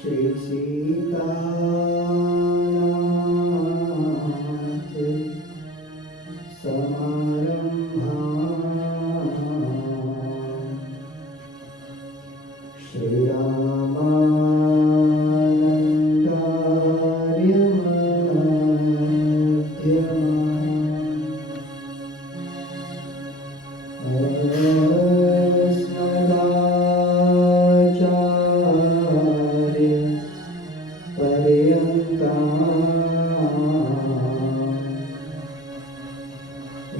श्री सीतानाथ समारंभा श्री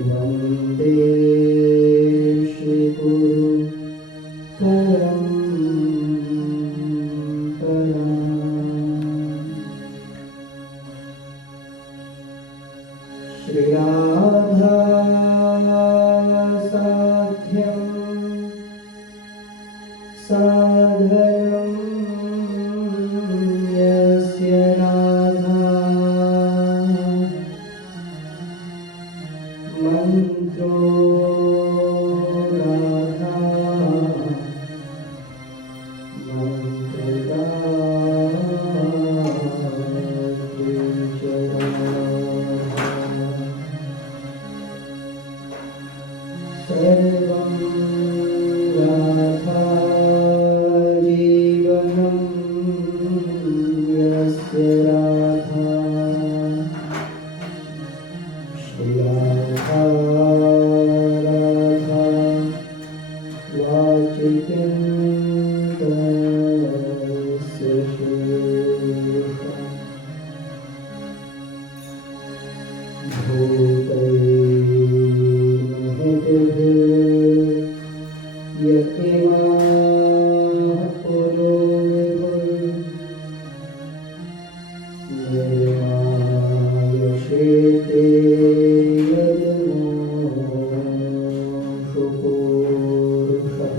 वंदे श्री गुरु परंपरा। श्री राधा साध्यं साधनं यस्य राधा मंत्रो राधा मंत्रदा सर्वं राधा जीवनं यस्य राधा श्री राधा राधा वाचिकन्तस्य श्रेष्ठा भूतैर्महद्भिर् य इमाः पुरो विभुर् निर्मायशेते यदमोषु पूरुषः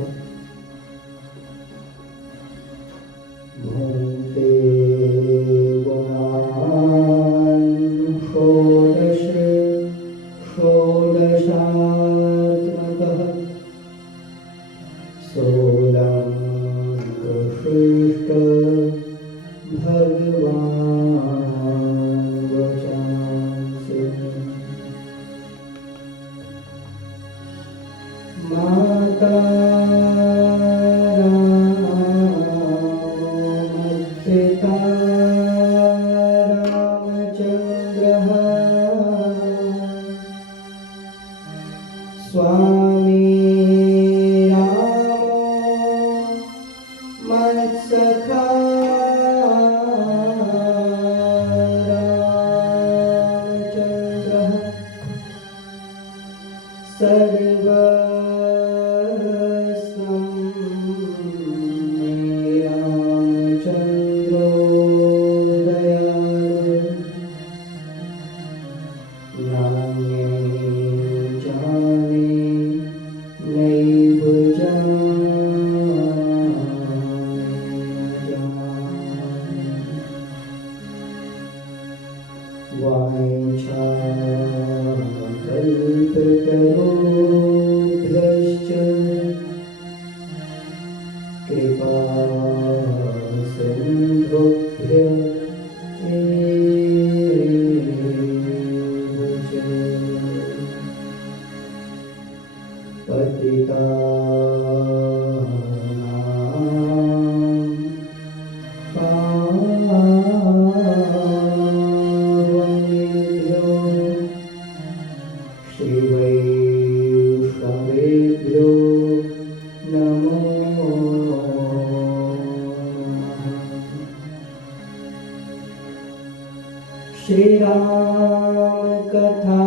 भुङ्क्ते गुणान् षोडश षोडशात्मकः सोऽलङ्कृष्ट भगवान् वचांसि माता पिता रामचन्द्रः स्वामी रामो मत्सखा रामचन्द्रः सर्वस्वं मे रामचन्द्रो दयालु नान्ये जाने नैव जाने वाञ्छाकल्पतरुभ्यश्च कृपा सिन्धुभ्यः पतितानां पावनेभ्यो श्री वैष्णवेभ्यो नमो श्री राम कथा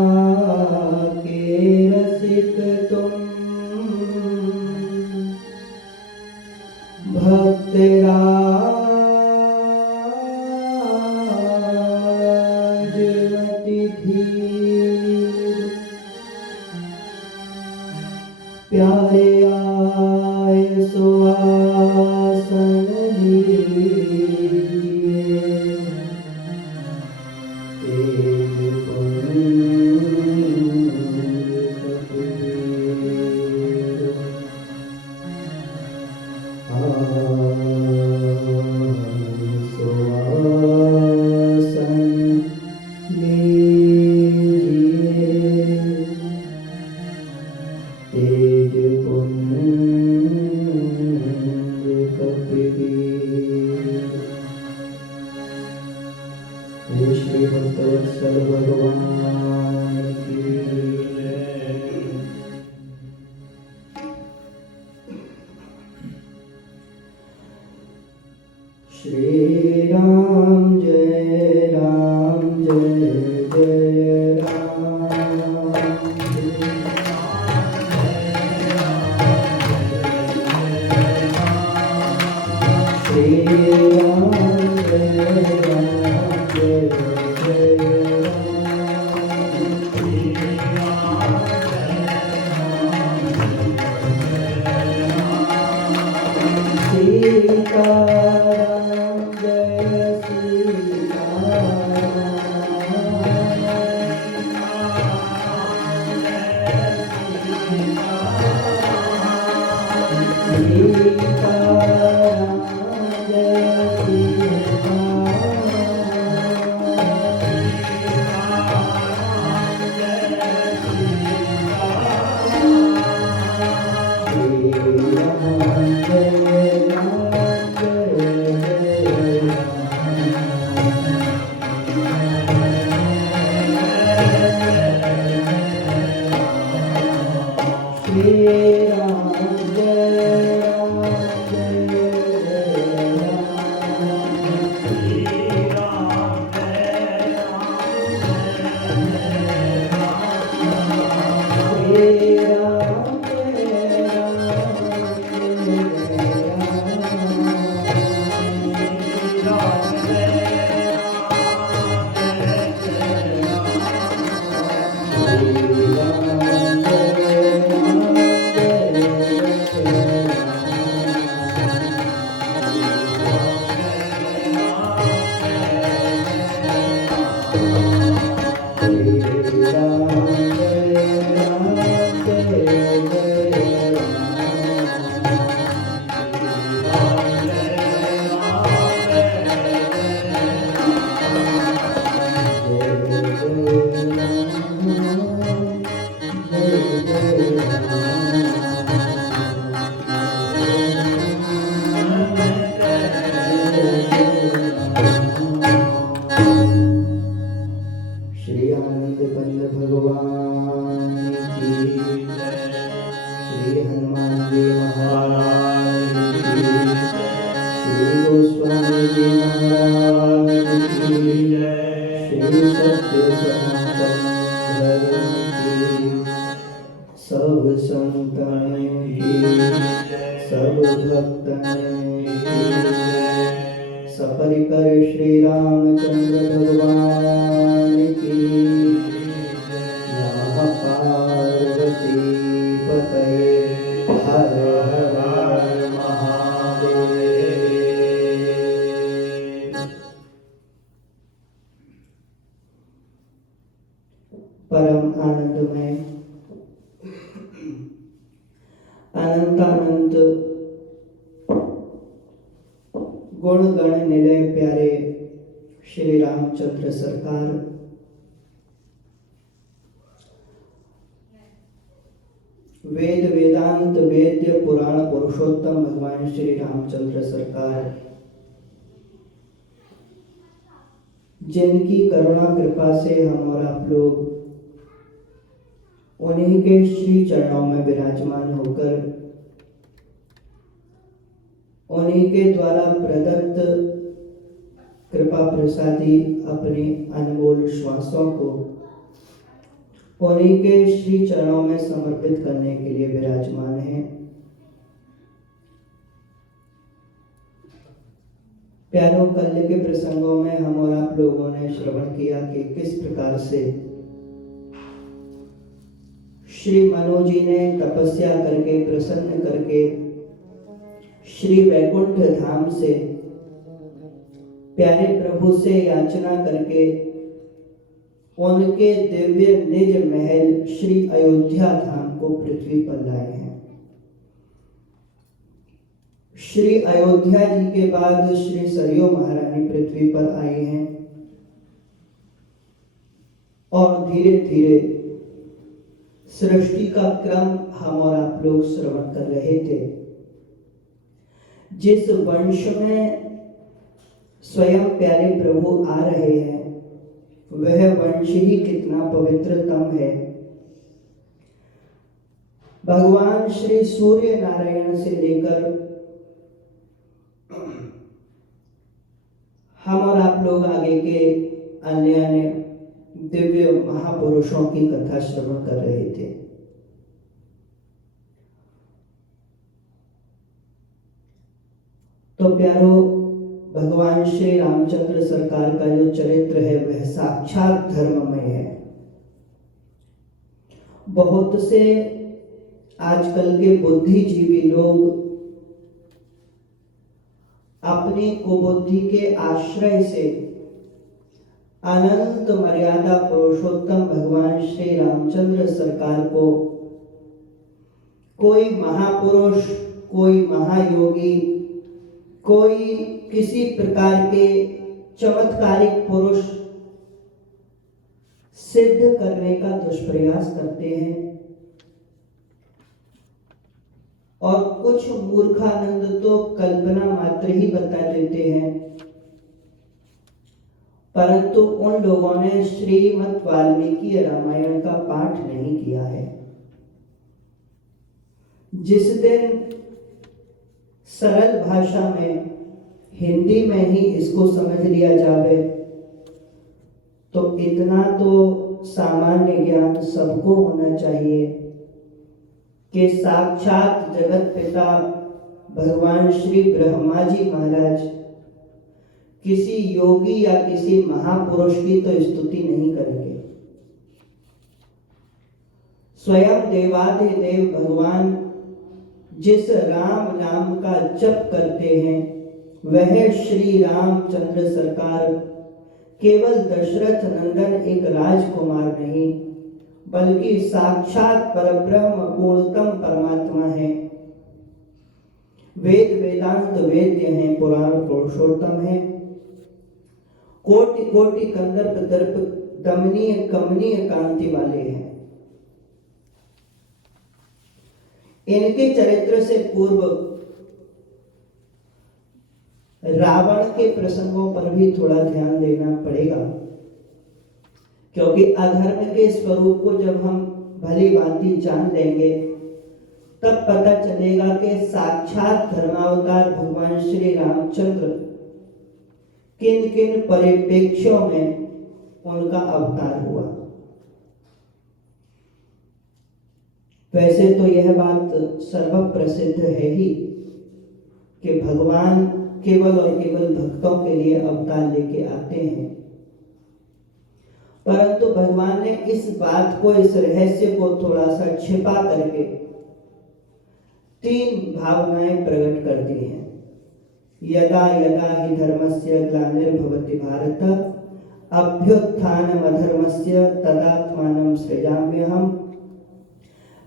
के रसिक तुम भक्तराज अतिधीर प्यारे आए सुआसन लीजिए तेज पुण्य की जय श्री भक्तवत्सल भगवान की श्री राम जय जय राम श्री राम जय श्री आनंद बंद भगवान की श्री हनुमान जी महाराज की श्री गोस्वामी जी महाराज की श्री सत्य सनातन धर्म की सब संतन की सब भक्तन की सपरिकर श्री रामचंद्र भगवान की नमः पार्वती पतये हर हर महादेव। परम आनंदमय अनंतानंत गुण गण निलय प्यारे श्री रामचंद्र सरकार वेद वेदांत वेद्य पुराण पुरुषोत्तम भगवान श्री रामचंद्र सरकार जिनकी करुणा कृपा से हम और आप लोग उन्हीं के श्री चरणों में विराजमान होकर उन्हीं के द्वारा प्रदत्त कृपा प्रसादी अपने अनमोल श्वासों को उन्हीं के श्री चरणों में समर्पित करने के लिए विराजमान है। प्यारों, कल के प्रसंगों में हम और आप लोगों ने श्रवण किया कि किस प्रकार से श्री मनु जी ने तपस्या करके प्रसन्न करके श्री वैकुंठ धाम से प्यारे प्रभु से याचना करके उनके दिव्य निज महल श्री अयोध्या धाम को पृथ्वी पर लाए हैं। श्री अयोध्या जी के बाद श्री सरयू महारानी पृथ्वी पर आई हैं और धीरे धीरे सृष्टि का क्रम हम और आप लोग श्रवण कर रहे थे। जिस वंश में स्वयं प्यारे प्रभु आ रहे हैं वह वंश ही कितना पवित्रतम है। भगवान श्री सूर्य नारायण से लेकर हम और आप लोग आगे के अन्य अन्य दिव्य महापुरुषों की कथा श्रवण कर रहे थे। तो प्यारो, भगवान श्री रामचंद्र सरकार का जो चरित्र है वह साक्षात धर्ममय है। बहुत से आजकल के बुद्धिजीवी लोग अपनी कुबुद्धि के आश्रय से अनंत मर्यादा पुरुषोत्तम भगवान श्री रामचंद्र सरकार को कोई महापुरुष, कोई महायोगी, कोई किसी प्रकार के चमत्कारिक पुरुष सिद्ध करने का दुष्प्रयास करते हैं और कुछ मूर्खानंद तो कल्पना मात्र ही बता देते हैं। परंतु उन लोगों ने श्रीमद् वाल्मीकि रामायण का पाठ नहीं किया है। जिस दिन सरल भाषा में हिंदी में ही इसको समझ लिया जावे तो इतना तो सामान्य ज्ञान सबको होना चाहिए कि साक्षात जगत पिता भगवान श्री ब्रह्मा जी महाराज किसी योगी या किसी महापुरुष की तो स्तुति नहीं करेंगे। स्वयं देवाधिदेव भगवान जिस राम नाम का जप करते हैं वह श्री रामचंद्र सरकार केवल दशरथ नंदन एक राजकुमार नहीं बल्कि साक्षात परब्रह्म पूर्णतम परमात्मा है। वेद वेदांत वेद्य हैं, पुराण पुरुषोत्तम है, कोटि कोटि कंदर्प दर्प दमनीय कमनीय कांति वाले हैं। इनके चरित्र से पूर्व रावण के प्रसंगों पर भी थोड़ा ध्यान देना पड़ेगा, क्योंकि अधर्म के स्वरूप को जब हम भली भांति जान लेंगे तब पता चलेगा कि साक्षात धर्मावतार भगवान श्री रामचंद्र किन किन परिप्रेक्ष्यों में उनका अवतार हुआ। वैसे तो यह बात सर्व प्रसिद्ध है ही कि भगवान केवल और केवल भक्तों के लिए अवतार लेके आते हैं, परंतु भगवान ने इस बात को, इस रहस्य को थोड़ा सा छिपा करके तीन भावनाएं प्रकट कर दी हैं। यदा यदा हि धर्मस्य ग्लानिर्भवति भारत अभ्युत्थानमधर्मस्य तदात्मानं सृजाम्यहम्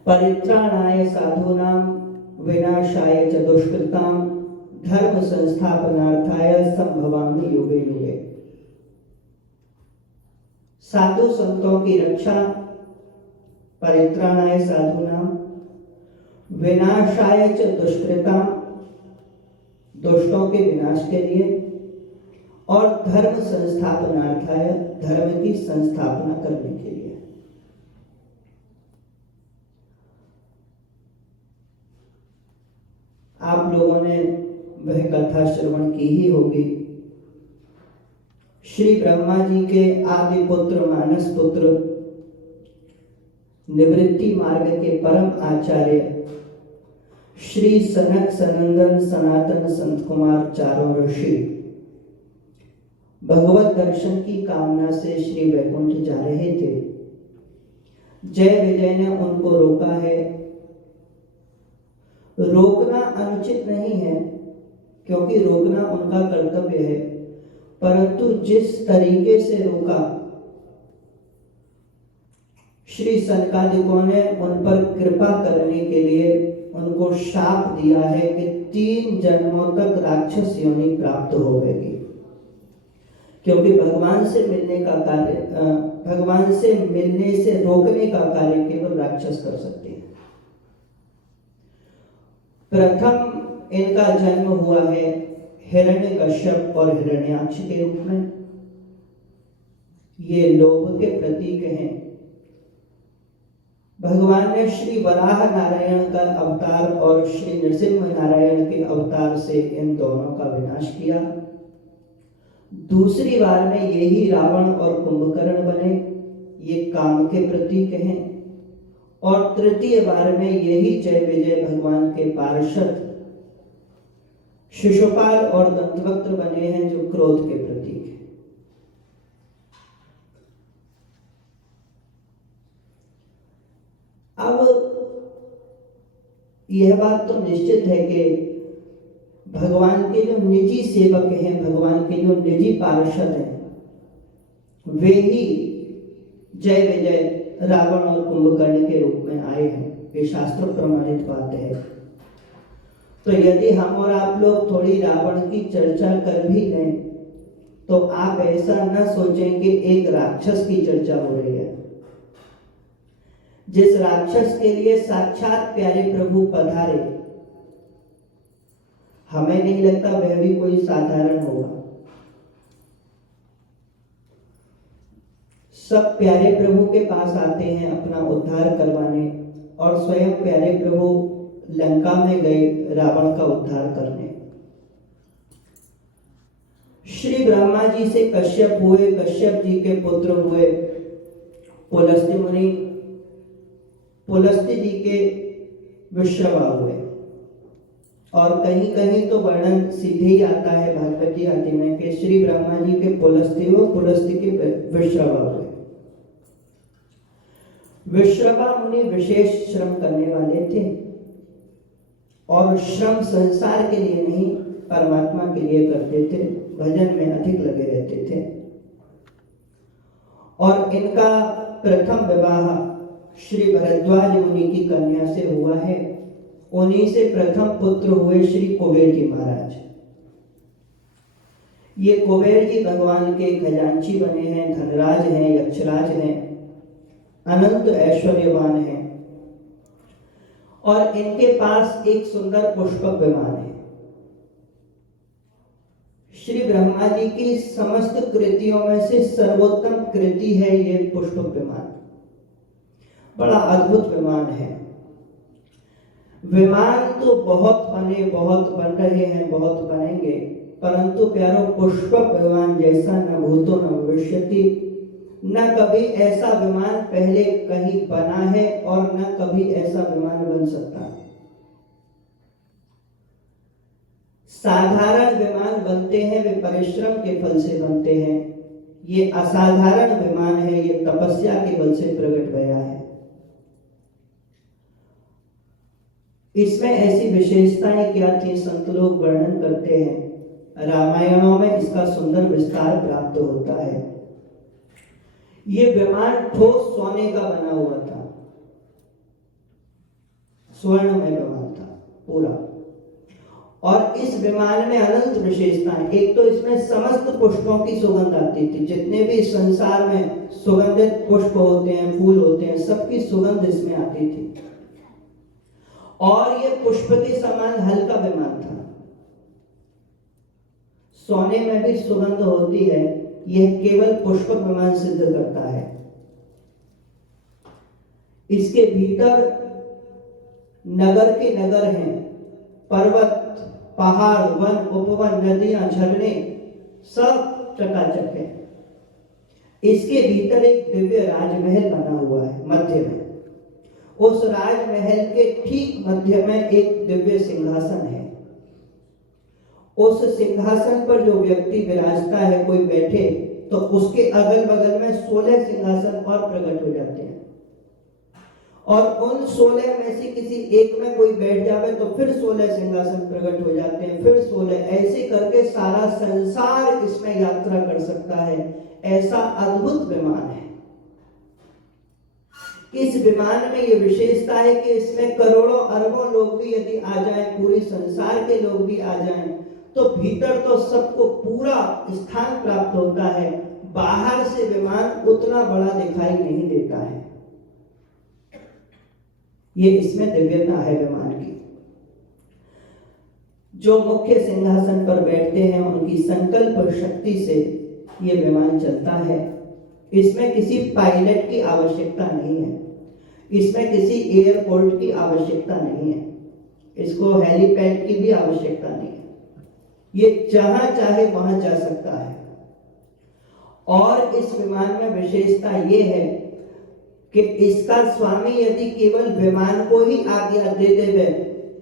परित्राणाय साधूनां विनाशाय च दुष्कृतां धर्म संस्थापनार्थाय संभवामि युगे युगे। साधु संतों की रक्षा, परित्राणाय साधूनां विनाशाय च दुष्कृतां, दुष्टों के विनाश के लिए, और धर्म संस्थापनार्थाय, धर्म की संस्थापना करने के लिए। आप लोगों ने वह कथा श्रवण की ही होगी। श्री ब्रह्मा जी के आदि पुत्र मानस पुत्र निवृत्ति मार्ग के परम आचार्य श्री सनक सनंदन सनातन संत कुमार चारों ऋषि भगवत दर्शन की कामना से श्री वैकुंठ जा रहे थे। जय विजय ने उनको रोका है। रोकना अनुचित नहीं है क्योंकि रोकना उनका कर्तव्य है, परंतु जिस तरीके से रोका, श्री सनकादिकों ने उन पर कृपा करने के लिए उनको शाप दिया है कि 3 जन्मों तक राक्षस योनि प्राप्त होगी, क्योंकि भगवान से मिलने का कार्य, भगवान से मिलने से रोकने का कार्य केवल राक्षस कर सकते हैं। प्रथम इनका जन्म हुआ है हिरण्यकश्यप और हिरण्याक्ष के रूप में। ये लोभ के प्रतीक हैं। भगवान ने श्री वराह नारायण का अवतार और श्री नृसिंह नारायण के अवतार से इन दोनों का विनाश किया। दूसरी बार में यही रावण और कुंभकर्ण बने, ये काम के प्रतीक हैं। और तृतीय बार में यही जय विजय भगवान के पार्षद शिशुपाल और दंतवक्त्र बने हैं, जो क्रोध के प्रतीक हैं। अब यह बात तो निश्चित है कि भगवान के जो निजी सेवक हैं, भगवान के जो निजी पार्षद हैं, वे ही जय विजय रावण और कुंभकर्ण के रूप में आए हैं। ये शास्त्र प्रमाणित बात है। तो यदि हम और आप लोग थोड़ी रावण की चर्चा कर भी लें, तो आप ऐसा न सोचें कि एक राक्षस की चर्चा हो रही है। जिस राक्षस के लिए साक्षात प्यारे प्रभु पधारे, हमें नहीं लगता वह भी कोई साधारण होगा। सब प्यारे प्रभु के पास आते हैं अपना उद्धार करवाने, और स्वयं प्यारे प्रभु लंका में गए रावण का उद्धार करने। श्री ब्रह्मा जी से कश्यप हुए, कश्यप जी के पुत्र हुए पुलस्त्य मुनि, पुलस्त्य जी के विश्रवा हुए। और कहीं कहीं तो वर्णन सीधे ही आता है भागवत जी आदि में कि श्री ब्रह्मा जी के पुलस्त्य हुए, पुलस्त्य के विश्रवा हुए। विश्रवा मुनि विशेष श्रम करने वाले थे, और श्रम संसार के लिए नहीं परमात्मा के लिए करते थे, भजन में अधिक लगे रहते थे। और इनका प्रथम विवाह श्री भरद्वाज मुनि की कन्या से हुआ है। उन्हीं से प्रथम पुत्र हुए श्री कुबेर जी महाराज। ये कुबेर जी भगवान के खजांची बने हैं, धनराज हैं, यक्षराज हैं, अनंत ऐश्वर्यवान हैं। और इनके पास एक सुंदर पुष्पक विमान है। श्री ब्रह्मा जी की समस्त कृतियों में से सर्वोत्तम कृति है ये पुष्पक विमान। बड़ा अद्भुत विमान है। विमान तो बहुत बने, बहुत बन रहे हैं, बहुत बनेंगे, परंतु प्यारो पुष्पक विमान जैसा न भूतो न भविष्यति। न कभी ऐसा विमान पहले कहीं बना है और न कभी ऐसा विमान बन सकता है। साधारण विमान बनते हैं, वे परिश्रम के फल से बनते हैं। ये असाधारण विमान है, ये तपस्या के बल से प्रकट भया है। इसमें ऐसी विशेषताएं क्या थी, संत लोग वर्णन करते हैं। रामायणों में इसका सुंदर विस्तार प्राप्त होता है। ये विमान ठोस सोने का बना हुआ था, स्वर्ण में विमान था पूरा। और इस विमान में अनंत विशेषताएं। एक तो इसमें समस्त पुष्पों की सुगंध आती थी। जितने भी संसार में सुगंधित पुष्प होते हैं, फूल होते हैं, सबकी सुगंध इसमें आती थी। और ये पुष्प के समान हल्का विमान था। सोने में भी सुगंध होती है, यह केवल पुष्पक विमान सिद्ध करता है। इसके भीतर नगर के नगर हैं, पर्वत, पहाड़, वन, उपवन, नदियां, झरने सब चकाचक है। इसके भीतर एक दिव्य राजमहल बना हुआ है मध्य में। उस राजमहल के ठीक मध्य में एक दिव्य सिंहासन है। उस सिंहासन पर जो व्यक्ति विराजता है, कोई बैठे, तो उसके अगल बगल में 16 सिंहासन और प्रकट हो जाते हैं। और उन 16 में से किसी एक में कोई बैठ जावे तो फिर 16 सिंहासन प्रकट हो जाते हैं, फिर 16। ऐसे करके सारा संसार इसमें यात्रा कर सकता है। ऐसा अद्भुत विमान है। इस विमान में ये विशेषता है कि इसमें करोड़ों अरबों लोग भी यदि आ जाएं, पूरे संसार के लोग भी आ जाएं, तो भीतर तो सबको पूरा स्थान प्राप्त होता है। बाहर से विमान उतना बड़ा दिखाई नहीं देता है। ये इसमें दिव्यता है विमान की। जो मुख्य सिंहासन पर बैठते हैं उनकी संकल्प शक्ति से ये विमान चलता है। इसमें किसी पायलट की आवश्यकता नहीं है, इसमें किसी एयरपोर्ट की आवश्यकता नहीं है, इसको हेलीपैड की भी आवश्यकता नहीं है। ये जहां चाहे वहां जा सकता है। और इस विमान में विशेषता ये है कि इसका स्वामी यदि केवल विमान को ही आज्ञा दे देवे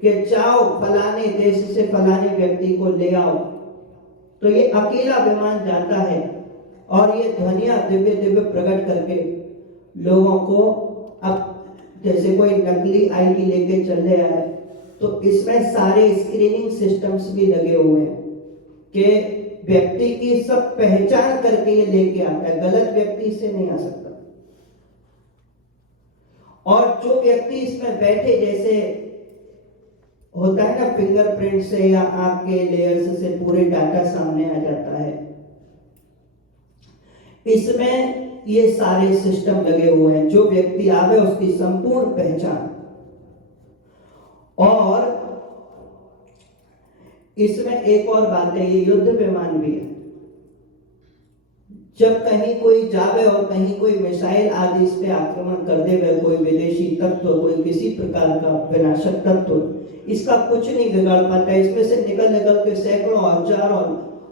कि जाओ फलाने देश से फलाने व्यक्ति को ले आओ, तो ये अकेला विमान जाता है और ये ध्वनियां दिव्य दिव्य प्रकट करके लोगों को, अब जैसे कोई नकली आईडी लेके चले आए तो इसमें सारे स्क्रीनिंग सिस्टम्स भी लगे हुए हैं कि व्यक्ति की सब पहचान करके ये लेके आता है, गलत व्यक्ति से नहीं आ सकता। और जो व्यक्ति इसमें बैठे, जैसे होता है ना फिंगरप्रिंट से या आंख के लेयर्स से पूरे डाटा सामने आ जाता है, इसमें ये सारे सिस्टम लगे हुए हैं। जो व्यक्ति आवे उसकी संपूर्ण पहचान। और इसमें एक और बात है, ये युद्ध विमान भी है। जब कहीं कोई जावे और कहीं कोई मिसाइल आदि इस पे आक्रमण कर देवे, कोई विदेशी तत्व, कोई किसी प्रकार का विनाशक तत्व, इसका कुछ नहीं बिगाड़ पाता। इसमें से निकल निकल के सैकड़ों, हजारों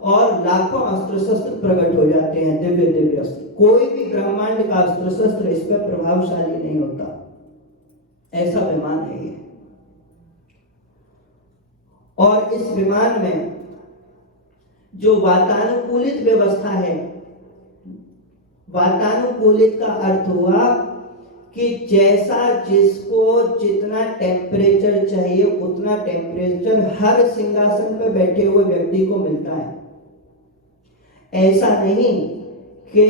और लाखों अस्त्र शस्त्र प्रकट हो जाते हैं, दिव्य दिव्य अस्त्र। कोई भी ब्रह्मांड का अस्त्र शस्त्र इस पर प्रभावशाली नहीं होता, ऐसा विमान है ये। और इस विमान में जो वातानुकूलित व्यवस्था है, वातानुकूलित का अर्थ हुआ कि जैसा जिसको जितना टेम्परेचर चाहिए उतना टेम्परेचर हर सिंहासन पर बैठे हुए व्यक्ति को मिलता है। ऐसा नहीं कि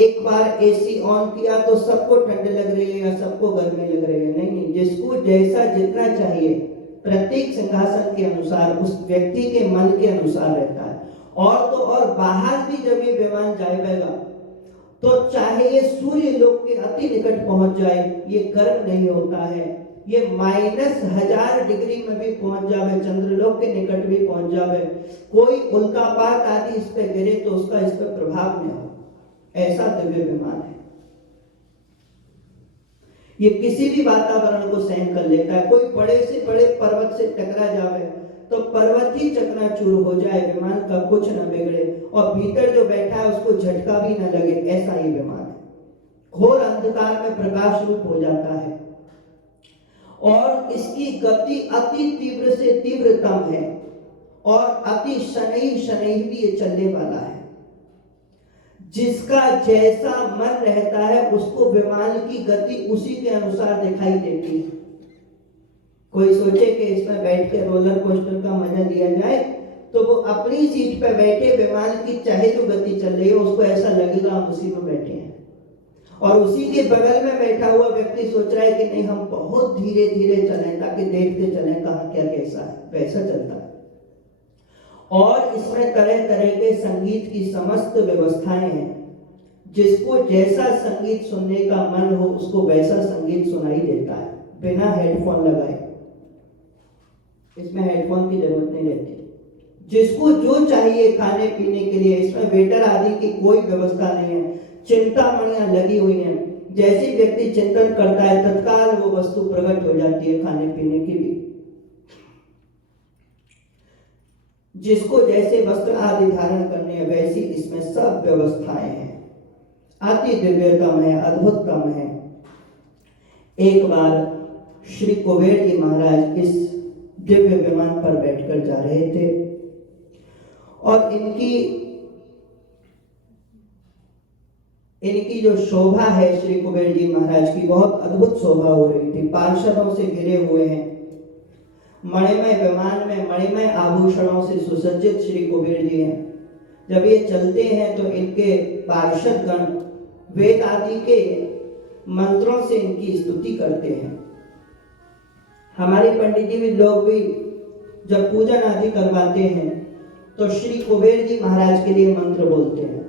एक बार एसी ऑन किया तो सबको ठंड लग रही है या सबको गर्मी लग रही है, नहीं, जिसको जैसा जितना चाहिए प्रत्येक सिंहासन के अनुसार, उस व्यक्ति के मन के अनुसार रहता है। और तो और बाहर भी जब ये विमान जाएगा तो चाहे ये सूर्य लोक के अति निकट पहुंच जाए, ये गर्म नहीं होता है। ये -1000 डिग्री में भी पहुंच जावे, चंद्रलोक के निकट भी पहुंच जावे, कोई उल्कापात आदि इस पे गिरे तो उसका इस पे प्रभाव नहीं हो, ऐसा दिव्य विमान है। ये किसी भी वातावरण को सहन कर लेता है। कोई बड़े से बड़े पर्वत से टकरा जावे तो पर्वत ही चकनाचूर हो जाए, विमान का कुछ न बिगड़े और भीतर जो बैठा है उसको झटका भी न लगे, ऐसा ही विमान है। घोर अंधकार में प्रकाश रूप हो जाता है और इसकी गति अति तीव्र से तीव्रतम है और अति शनैः शनैः भी ये चलने वाला है। जिसका जैसा मन रहता है उसको विमान की गति उसी के अनुसार दिखाई देती है। कोई सोचे कि इसमें बैठ के रोलर कोस्टर का मजा लिया जाए तो वो अपनी सीट पर बैठे विमान की चाहे जो गति चल रही है उसको ऐसा लगेगा हम उसी में बैठे हैं, और उसी के बगल में बैठा हुआ व्यक्ति सोच रहा है कि नहीं हम बहुत धीरे धीरे चलें ताकि देखते चलें कहाँ क्या कैसा है, वैसा चलता है। और इसमें तरह तरह के संगीत की समस्त व्यवस्थाएं हैं। जिसको जैसा संगीत सुनने का मन हो उसको वैसा संगीत सुनाई देता है बिना हेडफोन लगाए। इसमें हेडफोन की जरूरत नहीं रहती। जिसको जो चाहिए खाने पीने के लिए, इसमें वेटर आदि की कोई व्यवस्था नहीं है। चिंतामणियां लगी हुई हैं, जैसे व्यक्ति चिंतन करता है तत्काल वो वस्तु प्रकट हो जाती है खाने पीने की भी। जिसको जैसे वस्त्र आदि धारण करने हैं वैसी इसमें सब व्यवस्थाएं हैं। अति दिव्यतम है, अद्भुततम है। एक बार श्री कुबेर जी महाराज इस दिव्य विमान पर बैठकर जा रहे थे और इनकी जो शोभा है श्री कुबेर जी महाराज की बहुत अद्भुत शोभा हो रही थी। पार्षदों से घिरे हुए हैं, मणिमय विमान में मणिमय आभूषणों से सुसज्जित श्री कुबेर जी हैं। जब ये चलते हैं तो इनके पार्षद गण वेद आदि के मंत्रों से इनकी स्तुति करते हैं। हमारे पंडित जी भी लोग भी जब पूजन आदि करवाते हैं तो श्री कुबेर जी महाराज के लिए मंत्र बोलते हैं।